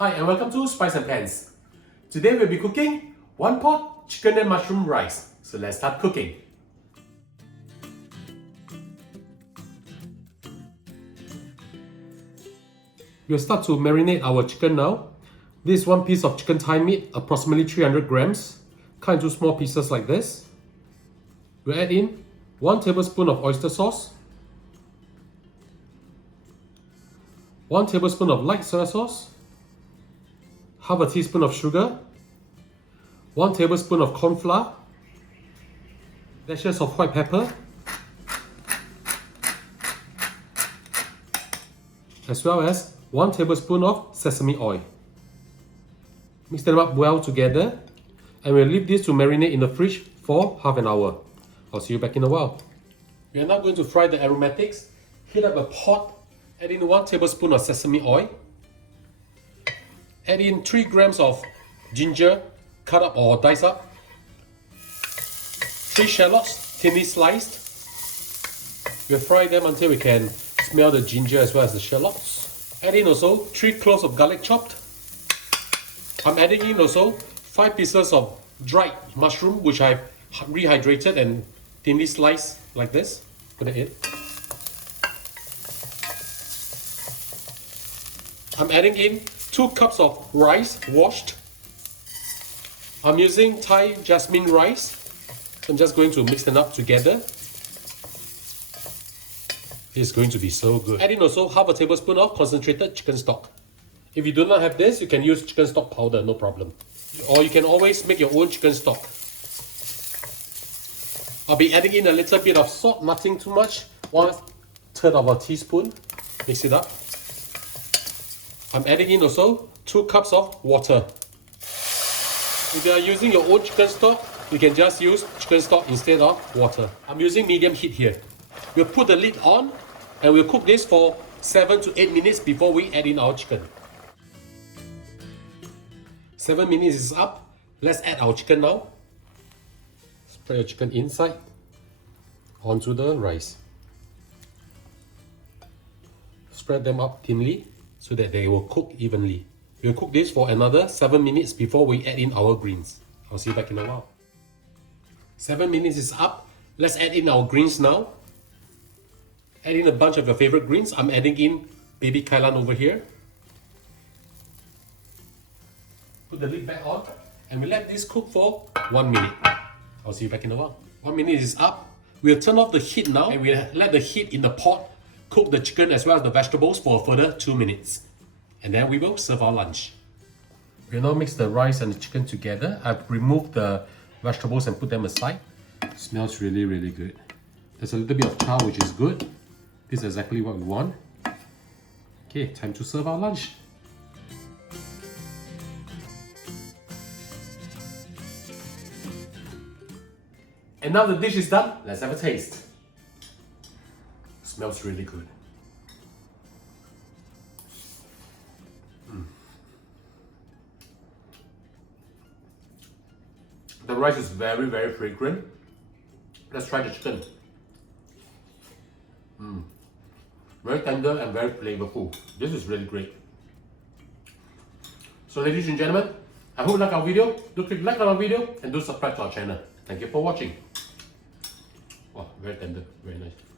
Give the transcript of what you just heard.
Hi and welcome to Spice and Pans. Today we'll be cooking one pot chicken and mushroom rice. So let's start cooking. We'll start to marinate our chicken now. This is one piece of chicken thigh meat, approximately 300 grams, cut into small pieces like this. We'll add in 1 tablespoon of oyster sauce, 1 tablespoon of light soy sauce, half a teaspoon of sugar, 1 tablespoon of corn flour, dashes of white pepper, as well as 1 tablespoon of sesame oil. Mix them up well together and we'll leave this to marinate in the fridge for half an hour. I'll see you back in a while. We are now going to fry the aromatics. Heat up a pot, add in 1 tablespoon of sesame oil, add in 3 grams of ginger, cut up or diced up, 3 shallots, thinly sliced. We'll fry them until we can smell the ginger as well as the shallots. Add in also 3 cloves of garlic chopped. I'm adding in also 5 pieces of dried mushroom which I've rehydrated and thinly sliced like this. Put it in. I'm adding in 2 cups of rice washed. I'm using Thai jasmine rice. I'm just going to mix them up together. It's going to be so good. Add in also half a tablespoon of concentrated chicken stock. If you do not have this, you can use chicken stock powder, no problem. Or you can always make your own chicken stock. I'll be adding in a little bit of salt, nothing too much. 1/3 of a teaspoon. Mix it up. I'm adding in also 2 cups of water. If you are using your own chicken stock, you can just use chicken stock instead of water. I'm using medium heat here. We'll put the lid on and we'll cook this for 7 to 8 minutes before we add in our chicken. 7 minutes is up. Let's add our chicken now. Spread your chicken inside onto the rice. Spread them up thinly so that they will cook evenly. We'll cook this for another 7 minutes before we add in our greens. I'll see you back in a while. 7 minutes is up. Let's add in our greens now. Add in a bunch of your favorite greens. I'm adding in baby kailan over here. Put the lid back on and we let this cook for 1 minute. I'll see you back in a while. 1 minute is up. We'll turn off the heat now and we'll let the heat in the pot cook the chicken as well as the vegetables for a further 2 minutes. And then we will serve our lunch. We'll now mix the rice and the chicken together. I've removed the vegetables and put them aside. It smells really, really good. There's a little bit of char which is good. This is exactly what we want. Okay, time to serve our lunch. And now the dish is done, let's have a taste. Smells really good. The rice is very, very fragrant. Let's try the chicken. Very tender and very flavorful. This is really great. So ladies and gentlemen, I hope you like our video. Do click like on our video and do subscribe to our channel. Thank you for watching. Wow, very tender, very nice.